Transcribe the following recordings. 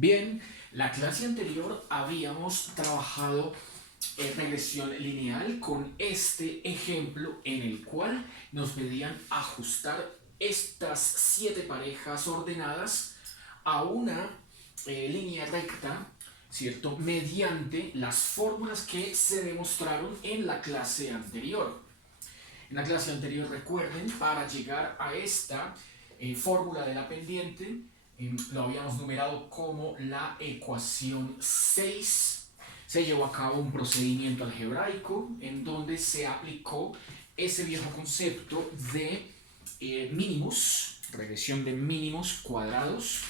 Bien, la clase anterior habíamos trabajado regresión lineal con este ejemplo en el cual nos pedían ajustar estas 7 parejas ordenadas a una línea recta, ¿cierto? Mediante las fórmulas que se demostraron en la clase anterior. En la clase anterior, recuerden, para llegar a esta fórmula de la pendiente, lo habíamos numerado como la ecuación 6. Se llevó a cabo un procedimiento algebraico en donde se aplicó ese viejo concepto de mínimos, regresión de mínimos cuadrados,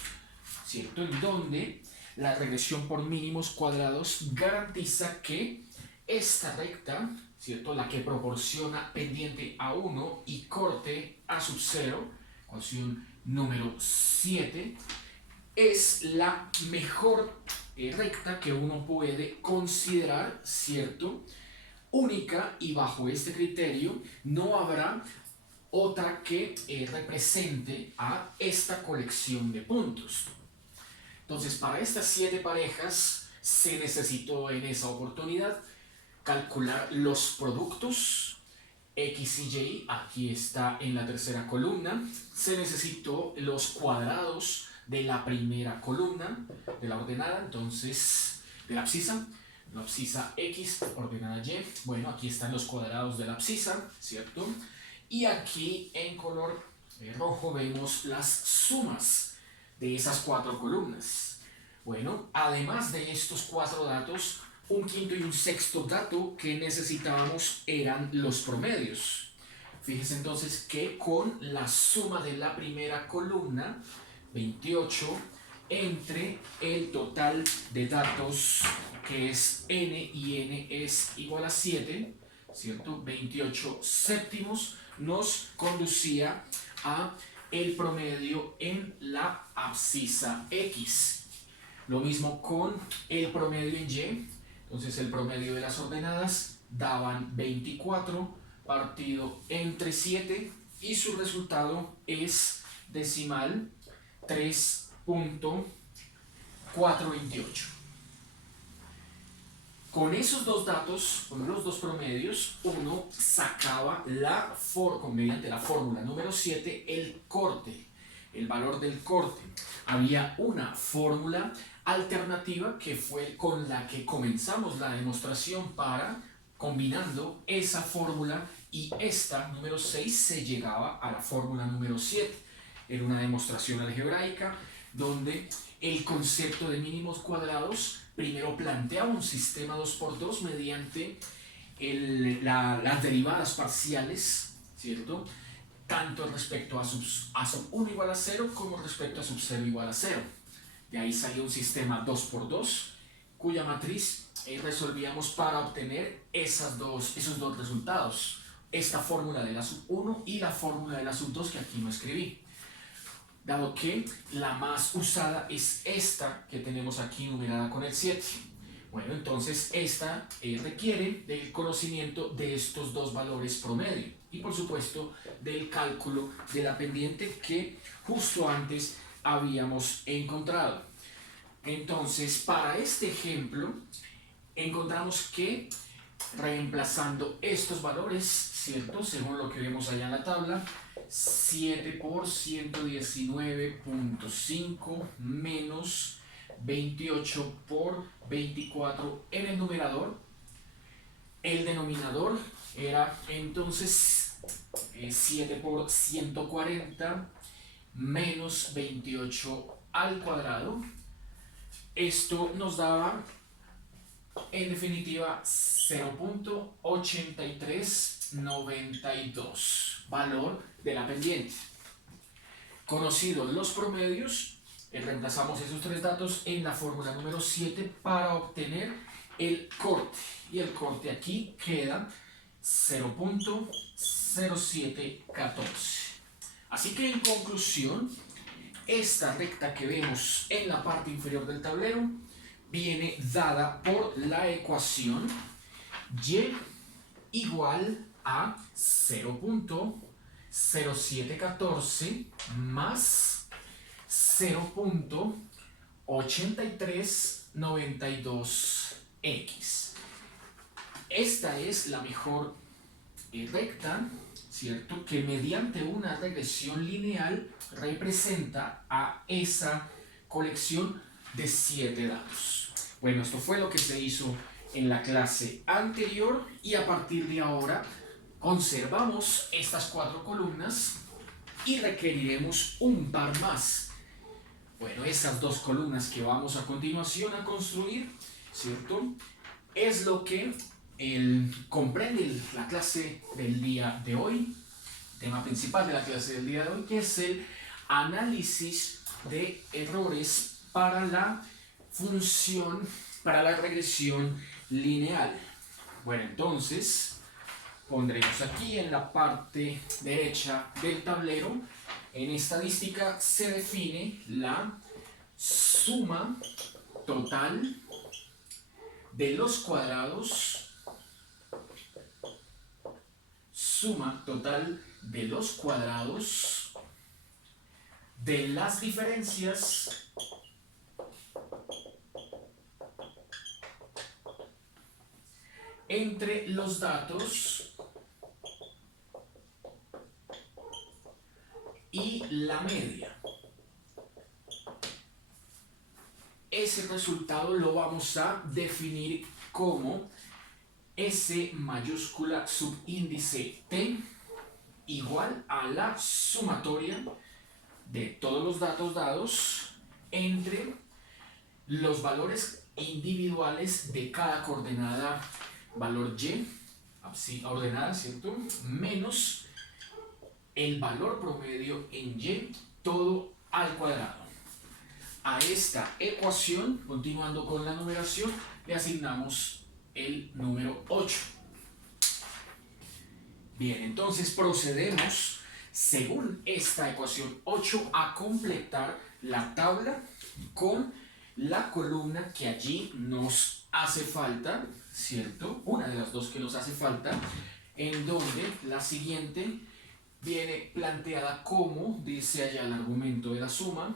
¿cierto? En donde la regresión por mínimos cuadrados garantiza que esta recta, ¿cierto?, la que proporciona pendiente a 1 y corte a sub 0, ecuación número 7, es la mejor recta que uno puede considerar, ¿cierto?, única, y bajo este criterio no habrá otra que represente a esta colección de puntos. Entonces, para estas 7 parejas se necesitó en esa oportunidad calcular los productos X y Y, aquí está en la tercera columna. Se necesitó los cuadrados de la primera columna de la ordenada, entonces, de la abscisa X, ordenada Y. Bueno, aquí están los cuadrados de la abscisa, ¿cierto? Y aquí en color rojo vemos las sumas de esas 4 columnas. Bueno, además de estos 4 datos, un quinto y un sexto dato que necesitábamos eran los promedios. Fíjense entonces que con la suma de la primera columna, 28, entre el total de datos que es n y n es igual a 7, ¿cierto? 28 séptimos nos conducía a el promedio en la abscisa X. Lo mismo con el promedio en Y. Entonces el promedio de las ordenadas daban 24 partido entre 7 y su resultado es decimal 3.428. Con esos dos datos, con los dos promedios, uno sacaba mediante la fórmula número 7 el corte, el valor del corte. Había una fórmula alternativa que fue con la que comenzamos la demostración para, combinando esa fórmula y esta número 6, se llegaba a la fórmula número 7. Era una demostración algebraica donde el concepto de mínimos cuadrados primero planteaba un sistema 2×2 mediante las derivadas parciales, ¿cierto?, tanto respecto a sub 1 igual a 0 como respecto a sub 0 igual a 0. De ahí salió un sistema 2×2, cuya matriz resolvíamos para obtener esos dos resultados. Esta fórmula de la sub 1 y la fórmula de la sub 2 que aquí no escribí. Dado que la más usada es esta que tenemos aquí numerada con el 7. Bueno, entonces esta requiere del conocimiento de estos dos valores promedio y por supuesto del cálculo de la pendiente que justo antes habíamos encontrado. Entonces, para este ejemplo, encontramos que reemplazando estos valores, ¿cierto?, según lo que vemos allá en la tabla, 7 por 119.5 menos 28 por 24 en el numerador. El denominador era entonces 7 por 140 menos 28 al cuadrado. Esto nos daba, en definitiva, 0.8392, valor de la pendiente. Conocidos los promedios, reemplazamos esos 3 datos en la fórmula número 7 para obtener el corte. Y el corte aquí queda 0.0714. Así que en conclusión, esta recta que vemos en la parte inferior del tablero viene dada por la ecuación y igual a 0.0714 más 0.8392 8392x. Esta es la mejor recta, ¿cierto? Que mediante una regresión lineal representa a esa colección de 7 datos. Bueno, esto fue lo que se hizo en la clase anterior y a partir de ahora conservamos estas 4 columnas y requeriremos un par más. Bueno, esas 2 columnas que vamos a continuación a construir, ¿cierto? Es lo que comprende la clase del día de hoy, tema principal de la clase del día de hoy, que es el análisis de errores para la función, para la regresión lineal. Bueno, entonces pondremos aquí en la parte derecha del tablero. En estadística se define la suma total de los cuadrados, de las diferencias entre los datos y la media. Ese resultado lo vamos a definir como S mayúscula subíndice T igual a la sumatoria de todos los datos dados entre los valores individuales de cada coordenada, valor Y, así ordenada, ¿cierto? Menos el valor promedio en Y, todo al cuadrado. A esta ecuación, continuando con la numeración, le asignamos el número 8. Bien, entonces procedemos, según esta ecuación 8, a completar la tabla con la columna que allí nos hace falta, ¿cierto? Una de las 2 que nos hace falta, en donde la siguiente viene planteada como, dice allá el argumento de la suma,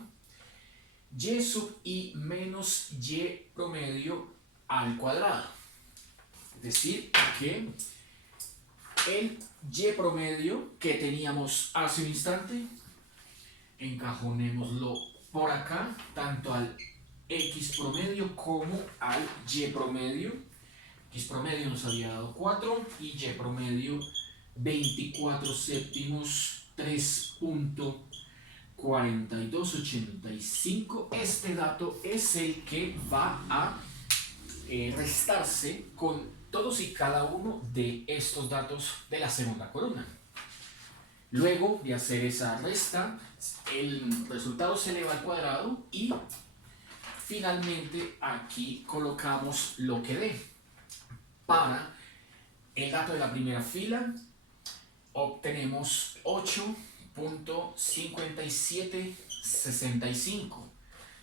y sub i menos y promedio al cuadrado. Es decir, que el y promedio que teníamos hace un instante, encajonémoslo por acá, tanto al x promedio como al y promedio. X promedio nos había dado 4 y y promedio 24 séptimos 3.4285. Este dato es el que va a restarse con todos y cada uno de estos datos de la segunda columna. Luego de hacer esa resta, el resultado se eleva al cuadrado y finalmente aquí colocamos lo que dé. Para el dato de la primera fila obtenemos 8.5765,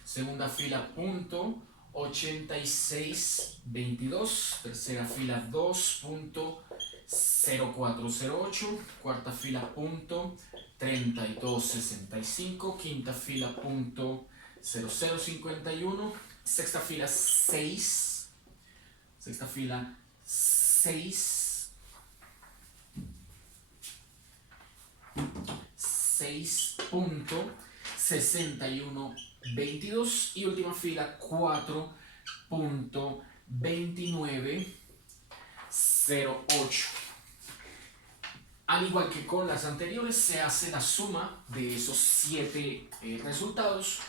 segunda fila 0.8622, tercera fila 2.0408, cuarta fila 0.3265, quinta fila 0.0051, sexta fila 6, 6.6122 y última fila 4.2908. Al igual que con las anteriores, se hace la suma de esos 7 resultados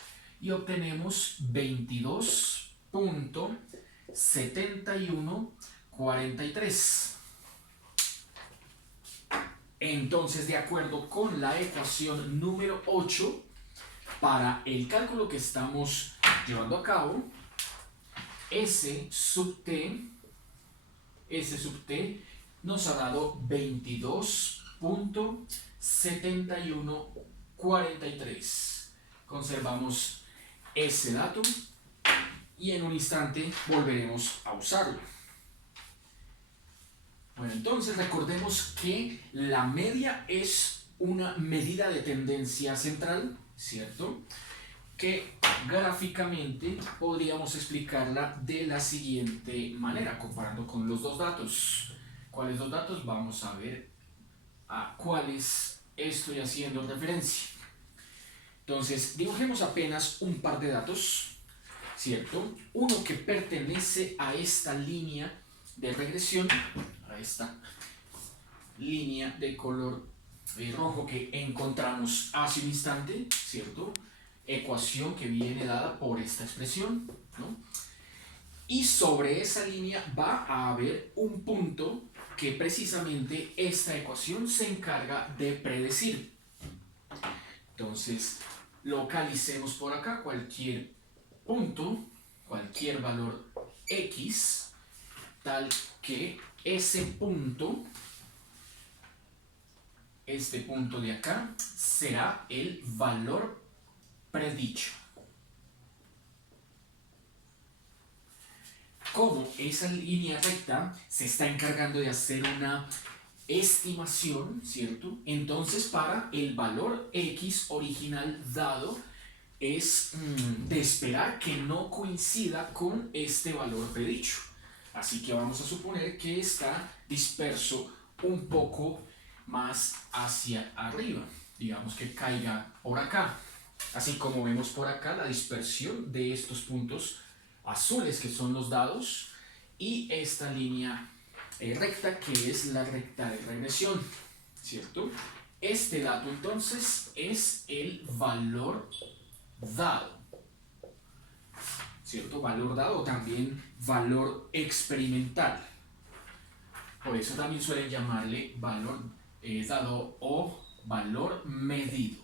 y obtenemos 22.7143. Entonces, de acuerdo con la ecuación número 8, para el cálculo que estamos llevando a cabo, S sub t nos ha dado 22.7143. Conservamos ese dato y en un instante volveremos a usarlo. Bueno, entonces recordemos que la media es una medida de tendencia central, ¿cierto? que gráficamente podríamos explicarla de la siguiente manera, comparando con los dos datos. ¿Cuáles dos datos? Vamos a ver a cuáles estoy haciendo referencia. Entonces, dibujemos apenas un par de datos, ¿cierto? Uno que pertenece a esta línea de regresión, a esta línea de color rojo que encontramos hace un instante, ¿cierto? Ecuación que viene dada por esta expresión, ¿no? Y sobre esa línea va a haber un punto que precisamente esta ecuación se encarga de predecir. Entonces, localicemos por acá cualquier punto, cualquier valor x, tal que ese punto, este punto de acá, será el valor predicho. Como esa línea recta se está encargando de hacer una estimación, ¿cierto? Entonces, para el valor x original dado, es de esperar que no coincida con este valor predicho. Así que vamos a suponer que está disperso un poco más hacia arriba. Digamos que caiga por acá. Así como vemos por acá la dispersión de estos puntos azules que son los dados y esta línea recta que es la recta de regresión, ¿cierto? Este dato entonces es el valor dado, ¿cierto? Valor dado o también valor experimental. Por eso también suelen llamarle valor dado o valor medido.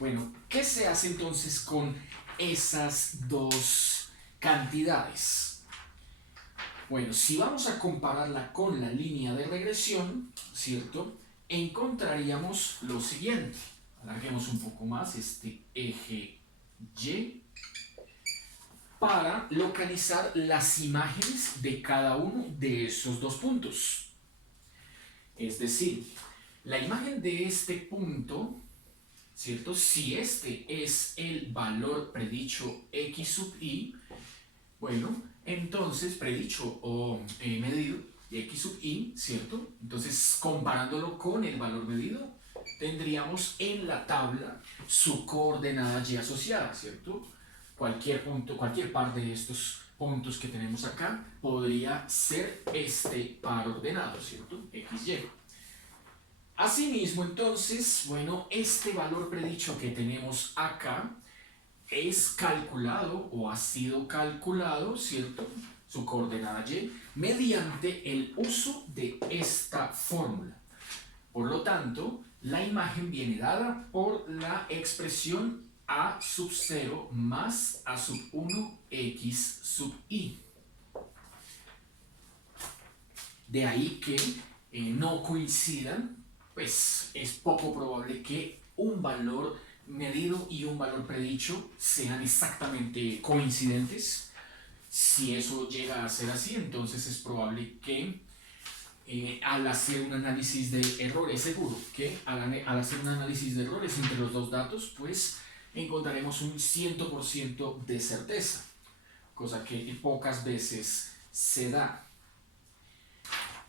Bueno, ¿qué se hace entonces con esas dos cantidades? Bueno, si vamos a compararla con la línea de regresión, ¿cierto? Encontraríamos lo siguiente. Alarguemos un poco más este eje Y para localizar las imágenes de cada uno de esos dos puntos. Es decir, la imagen de este punto, ¿cierto? Si este es el valor predicho x sub i, bueno, entonces predicho o medido x sub i, ¿cierto? Entonces, comparándolo con el valor medido, tendríamos en la tabla su coordenada y asociada, ¿cierto? Cualquier punto, cualquier par de estos puntos que tenemos acá podría ser este par ordenado, ¿cierto? XY. Asimismo, entonces, bueno, este valor predicho que tenemos acá es calculado o ha sido calculado, ¿cierto? Su coordenada y mediante el uso de esta fórmula. Por lo tanto, la imagen viene dada por la expresión a sub 0 más a sub 1 x sub i. De ahí que no coincidan, pues es poco probable que un valor medido y un valor predicho sean exactamente coincidentes. Si eso llega a ser así, entonces es probable que al hacer un análisis de errores, seguro que al hacer un análisis de errores entre los dos datos, pues encontraremos un 100% de certeza, cosa que pocas veces se da.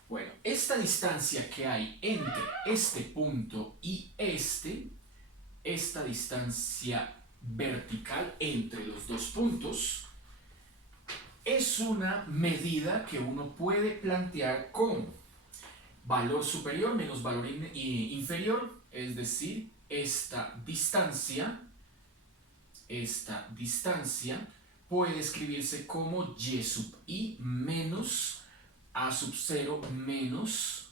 Bueno, esta distancia que hay entre este punto y esta distancia vertical entre los dos puntos, es una medida que uno puede plantear como valor superior menos valor inferior, es decir, esta distancia puede escribirse como y sub i menos a sub 0 menos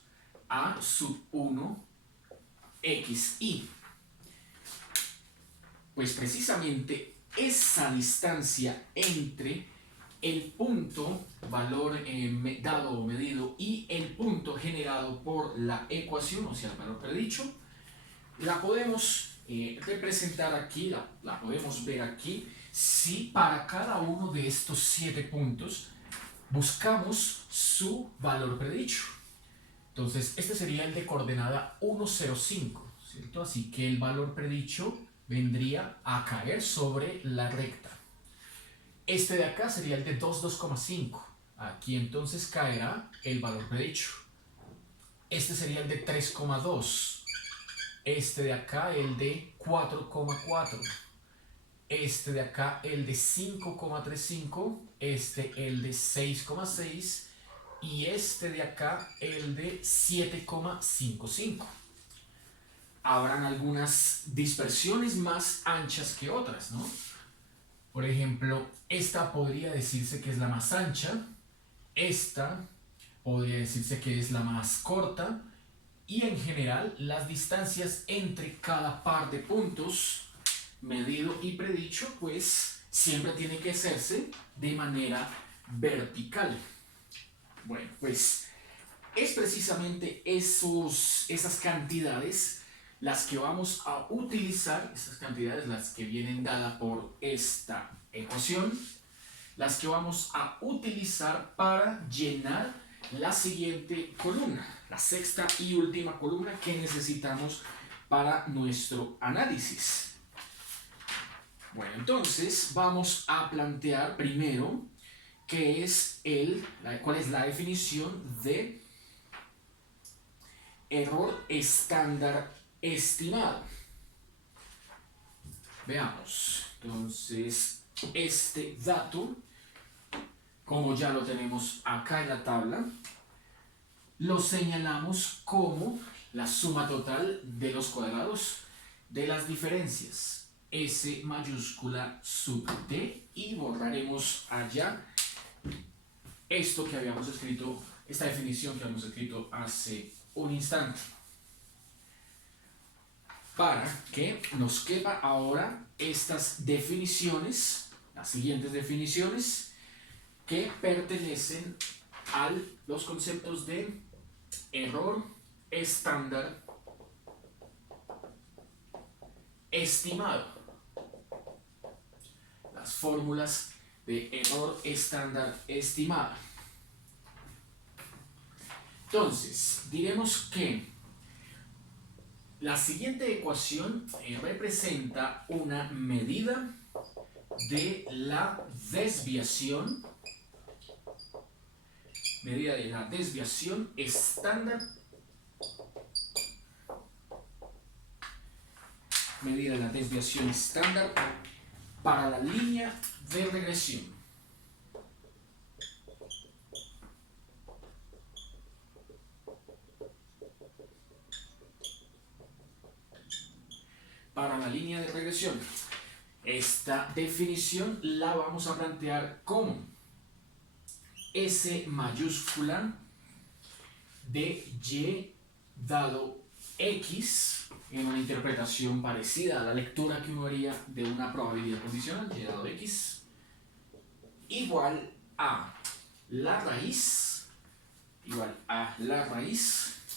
a sub 1 xi. Pues precisamente esa distancia entre el punto, valor dado o medido, y el punto generado por la ecuación, o sea, el valor predicho, la podemos representar aquí, la podemos ver aquí, si para cada uno de estos 7 puntos buscamos su valor predicho. Entonces, este sería el de coordenada 1, 0, 5, ¿cierto? Así que el valor predicho vendría a caer sobre la recta. Este de acá sería el de 2,5. Aquí entonces caerá el valor predicho. Este sería el de 3,2. Este de acá el de 4,4. Este de acá el de 5,35. Este el de 6,6. Y este de acá el de 7,55. Habrán algunas dispersiones más anchas que otras, ¿no? Por ejemplo, esta podría decirse que es la más ancha, esta podría decirse que es la más corta, y en general las distancias entre cada par de puntos medido y predicho pues siempre tiene que hacerse de manera vertical. Bueno, pues es precisamente esas cantidades las que vamos a utilizar, estas cantidades las que vienen dadas por esta ecuación, las que vamos a utilizar para llenar la siguiente columna, la sexta y última columna que necesitamos para nuestro análisis. Bueno, entonces vamos a plantear primero qué es cuál es la definición de error estándar estimado. Veamos, entonces este dato, como ya lo tenemos acá en la tabla, lo señalamos como la suma total de los cuadrados de las diferencias, S mayúscula sub t, y borraremos allá esto que habíamos escrito, esta definición que habíamos escrito hace un instante, para que nos quepa ahora estas definiciones, las siguientes definiciones, que pertenecen a los conceptos de error estándar estimado. Las fórmulas de error estándar estimado. Entonces, diremos que la siguiente ecuación representa una medida de la desviación, estándar, para la línea de regresión. Para la línea de regresión. Esta definición la vamos a plantear como S mayúscula de Y dado X, en una interpretación parecida a la lectura que uno haría de una probabilidad condicional, Y dado X, igual a la raíz,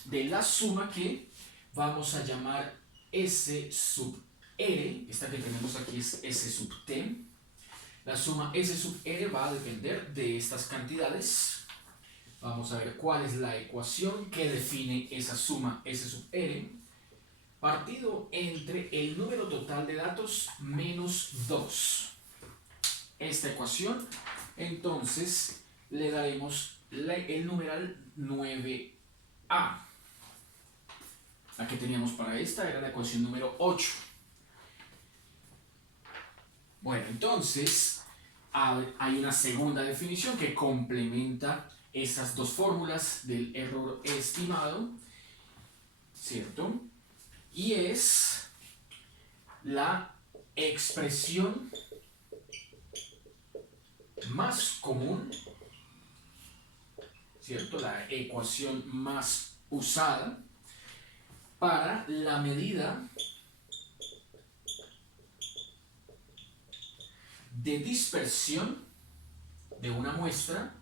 de la suma que vamos a llamar S sub R, esta que tenemos aquí es S sub T. La suma S sub R va a depender de estas cantidades. Vamos a ver cuál es la ecuación que define esa suma S sub R, partido entre el número total de datos menos 2. Esta ecuación, entonces, le daremos el numeral 9a. La que teníamos para esta era la ecuación número 8. Bueno, entonces hay una segunda definición que complementa esas dos fórmulas del error estimado, ¿cierto? Y es la expresión más común, ¿cierto? La ecuación más usada para la medida de dispersión de una muestra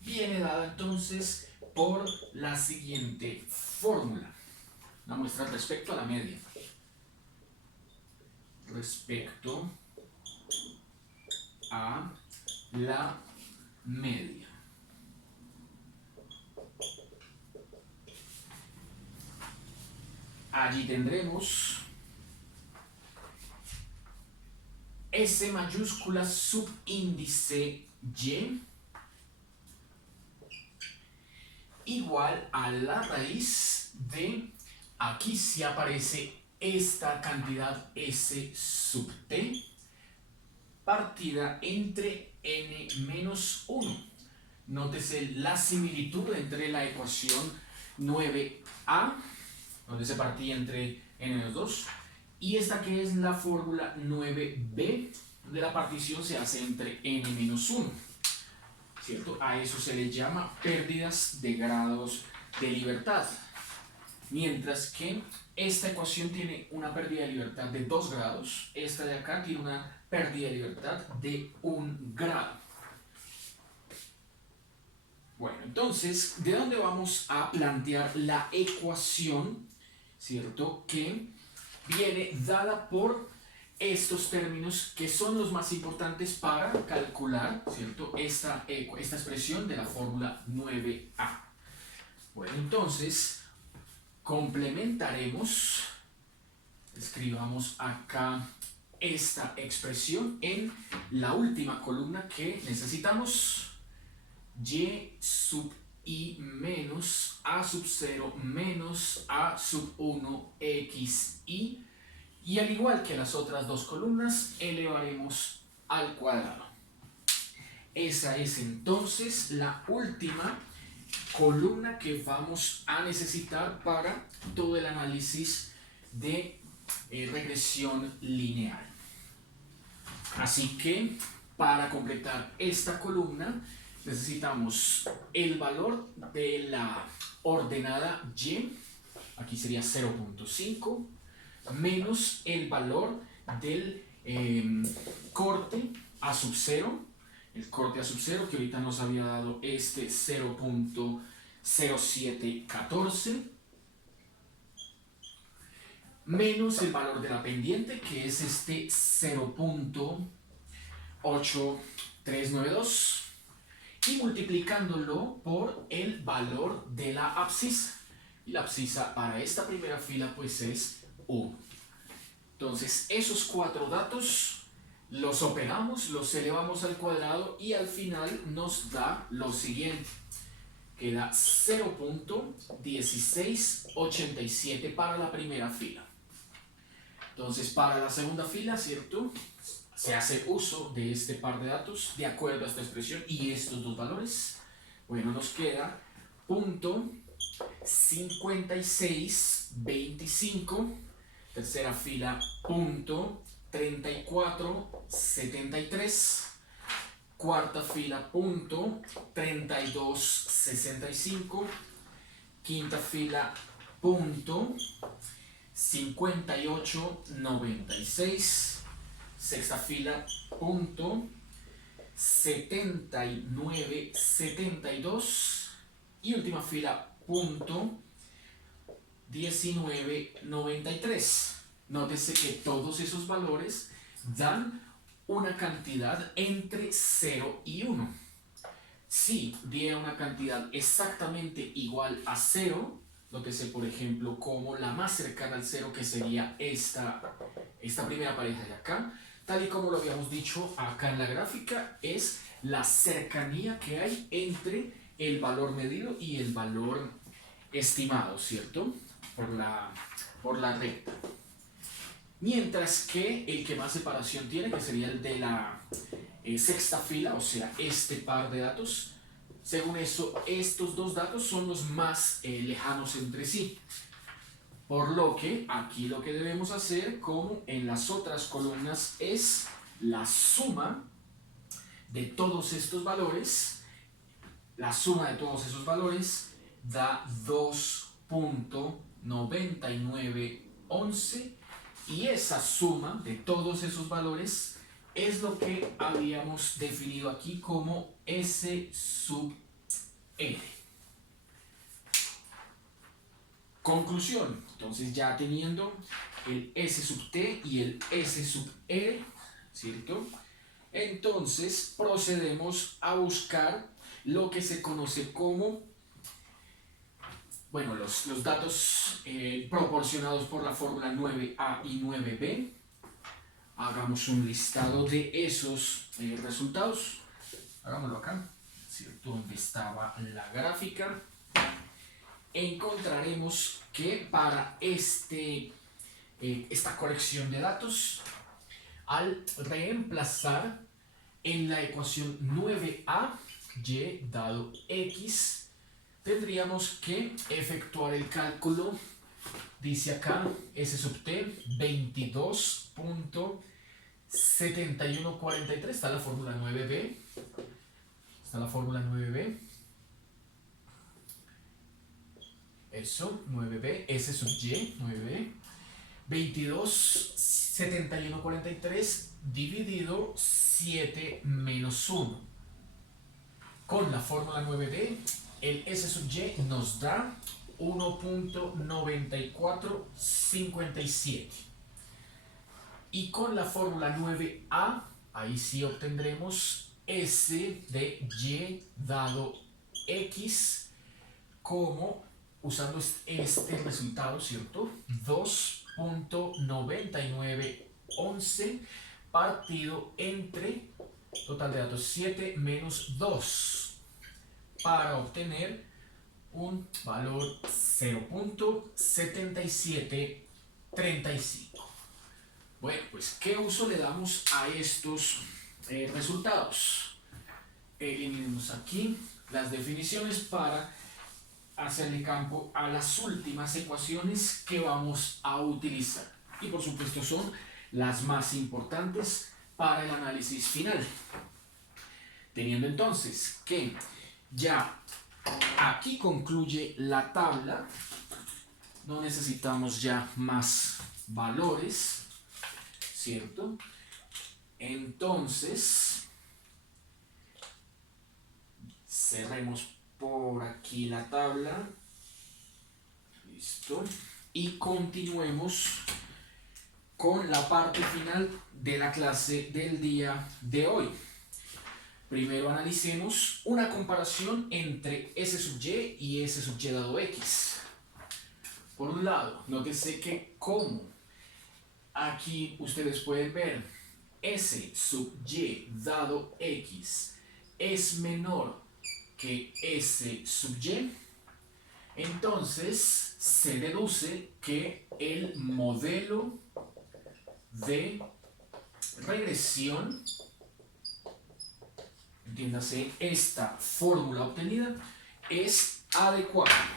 viene dada entonces por la siguiente fórmula. Una muestra respecto a la media. Respecto a la media. allí tendremos S mayúscula subíndice Y igual a la raíz de, aquí sí aparece esta cantidad S sub t partida entre n menos 1. Nótese la similitud entre la ecuación 9a, donde se partía entre n menos 2, y esta que es la fórmula 9b, donde la partición se hace entre n menos 1. ¿Cierto? A eso se le llama pérdidas de grados de libertad. Mientras que esta ecuación tiene una pérdida de libertad de 2 grados, esta de acá tiene una pérdida de libertad de 1 grado. Bueno, entonces, ¿de dónde vamos a plantear la ecuación? ¿Cierto? Que viene dada por estos términos que son los más importantes para calcular, ¿cierto? Esta expresión de la fórmula 9a. Bueno, entonces, complementaremos, escribamos acá esta expresión en la última columna que necesitamos. Y sub i menos a sub 0 menos a sub 1 xi, y al igual que las otras dos columnas elevaremos al cuadrado. Esa es entonces la última columna que vamos a necesitar para todo el análisis de regresión lineal. Así que para completar esta columna necesitamos el valor de la ordenada y, aquí sería 0.5, menos el valor del corte a sub 0, el corte a sub 0 que ahorita nos había dado este 0.0714, menos el valor de la pendiente que es este 0.8392, y multiplicándolo por el valor de la abscisa. Y la abscisa para esta primera fila pues es 1. Entonces esos 4 datos los operamos, los elevamos al cuadrado y al final nos da lo siguiente. Queda 0.1687 para la primera fila. Entonces para la segunda fila, ¿cierto?, se hace uso de este par de datos de acuerdo a esta expresión y estos dos valores. Bueno, nos queda punto 5625, tercera fila punto 3473, cuarta fila punto 3265, quinta fila punto 5896, sexta fila punto 7972 y última fila punto 1993. Nótese que todos esos valores dan una cantidad entre 0 y 1. Si diera una cantidad exactamente igual a 0, nótese por ejemplo como la más cercana al 0, que sería esta primera pareja de acá, tal y como lo habíamos dicho acá en la gráfica, es la cercanía que hay entre el valor medido y el valor estimado, ¿cierto?, por la recta. Mientras que el que más separación tiene, que sería el de la sexta fila, o sea, este par de datos, según eso, estos dos datos son los más lejanos entre sí. Por lo que aquí lo que debemos hacer, como en las otras columnas, es la suma de todos estos valores. La suma de todos esos valores da 2.9911, y esa suma de todos esos valores es lo que habíamos definido aquí como S sub n. Conclusión. Entonces, ya teniendo el S sub t y el S sub r, ¿cierto?, entonces procedemos a buscar lo que se conoce como bueno, los datos proporcionados por la fórmula 9a y 9b. Hagamos un listado de esos resultados. Hagámoslo acá, ¿cierto? Donde estaba la gráfica. Encontraremos que para esta colección de datos, al reemplazar en la ecuación 9a y dado x, tendríamos que efectuar el cálculo. Dice acá S sub t 22.7143. Está la fórmula 9b. Está la fórmula 9b. Eso, 9b, S sub y, 9b. 22.7143 dividido 7 menos 1. Con la fórmula 9b, el S sub y nos da 1.9457. Y con la fórmula 9a, ahí sí obtendremos S de y dado x como, usando este resultado, ¿cierto? 2.9911 partido entre total de datos 7 menos 2 para obtener un valor 0.7735. Bueno, pues ¿qué uso le damos a estos resultados? Eliminemos aquí las definiciones para hacerle campo a las últimas ecuaciones que vamos a utilizar. Y por supuesto son las más importantes para el análisis final. Teniendo entonces que ya aquí concluye la tabla, no necesitamos ya más valores, ¿cierto? Entonces, cerremos por aquí la tabla. Listo. Y continuemos con la parte final de la clase del día de hoy. Primero analicemos una comparación entre S sub y y S sub y dado x. Por un lado, nótese que como aquí ustedes pueden ver S sub y dado x es menor que S sub y, entonces se deduce que el modelo de regresión, entiéndase esta fórmula obtenida, es adecuada.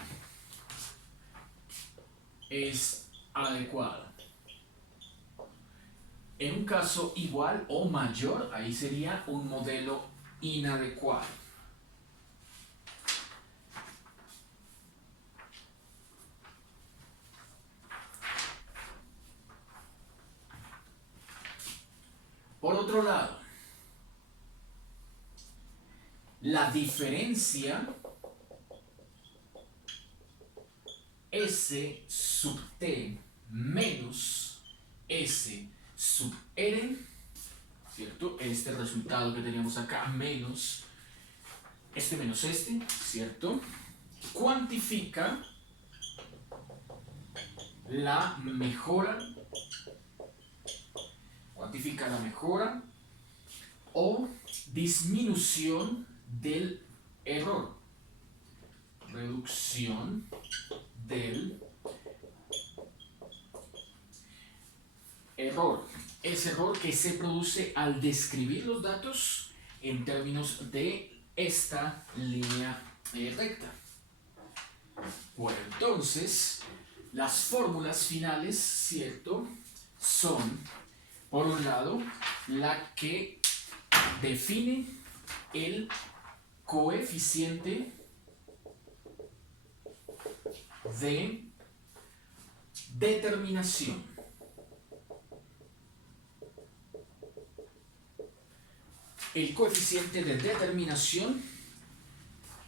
Es adecuada. En un caso igual o mayor, ahí sería un modelo inadecuado. Por otro lado, la diferencia S sub t menos S sub n, ¿cierto? Este resultado que teníamos acá, menos este, ¿cierto? Cuantifica la mejora, o disminución del error, reducción del error. Es error que se produce al describir los datos en términos de esta línea recta. Bueno, entonces, las fórmulas finales, ¿cierto?, son, por un lado, la que define el coeficiente de determinación. El coeficiente de determinación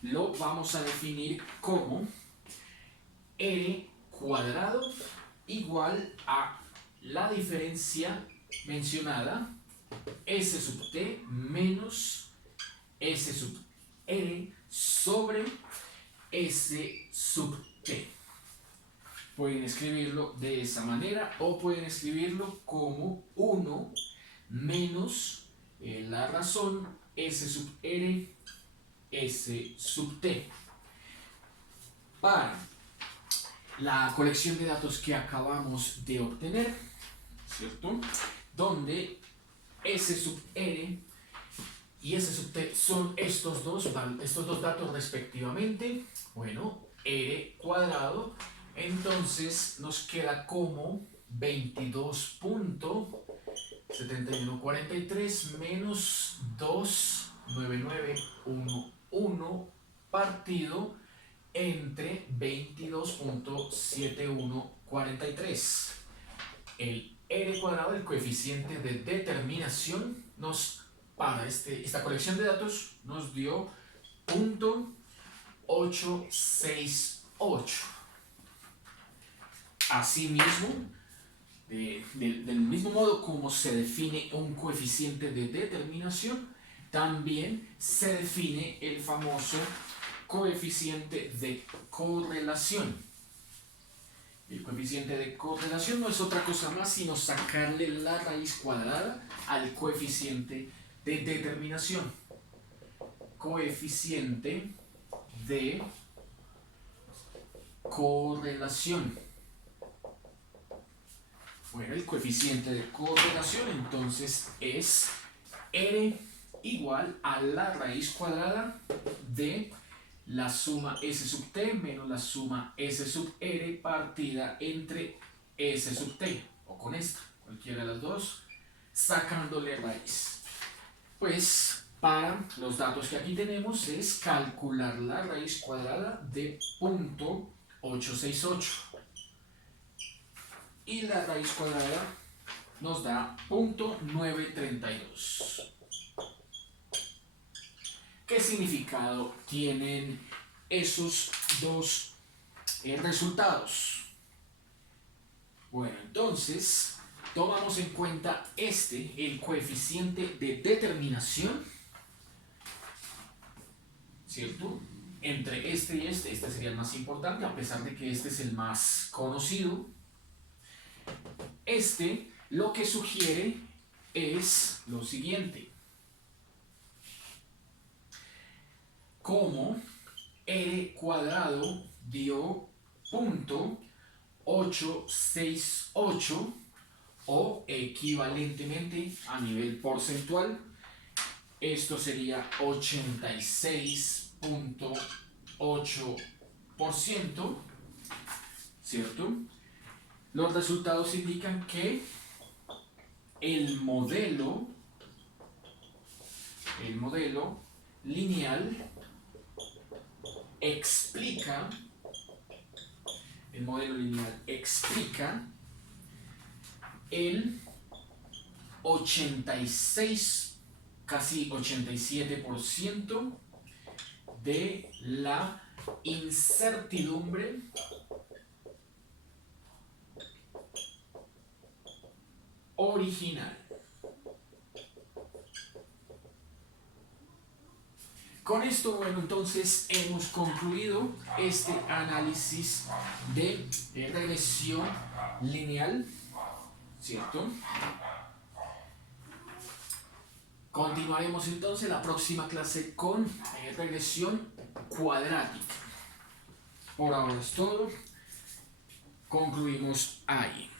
lo vamos a definir como L cuadrado igual a la diferencia mencionada, S sub t menos S sub L sobre S sub t. Pueden escribirlo de esa manera o pueden escribirlo como 1 menos la razón s sub r s sub t. Para la colección de datos que acabamos de obtener, ¿cierto? Donde s sub r y s sub t son estos dos datos respectivamente. Bueno, r cuadrado, entonces nos queda como 22.7143 menos 29911 partido entre 22.7143. El r cuadrado, el coeficiente de determinación, para esta colección de datos nos dio 0.868. Asimismo, del mismo modo como se define un coeficiente de determinación, también se define el famoso coeficiente de correlación. El coeficiente de correlación no es otra cosa más sino sacarle la raíz cuadrada al coeficiente de determinación. Coeficiente de correlación. Bueno, el coeficiente de correlación entonces es r igual a la raíz cuadrada de la suma s sub t menos la suma s sub r partida entre s sub t, o con esta, cualquiera de las dos, sacándole raíz. Pues para los datos que aquí tenemos es calcular la raíz cuadrada de 0.868. Y la raíz cuadrada nos da 0.932. ¿Qué significado tienen esos dos resultados? Bueno, entonces tomamos en cuenta el coeficiente de determinación, ¿cierto? Entre este y este sería el más importante, a pesar de que este es el más conocido. Lo que sugiere es lo siguiente: como r cuadrado dio 0.868, o equivalentemente a nivel porcentual, esto sería 86.8%, ¿cierto? Los resultados indican que el modelo lineal explica el 86, casi 87% de la incertidumbre original. Con esto, bueno, entonces hemos concluido este análisis de regresión lineal, ¿cierto? Continuaremos entonces la próxima clase con regresión cuadrática. Por ahora es todo. Concluimos ahí.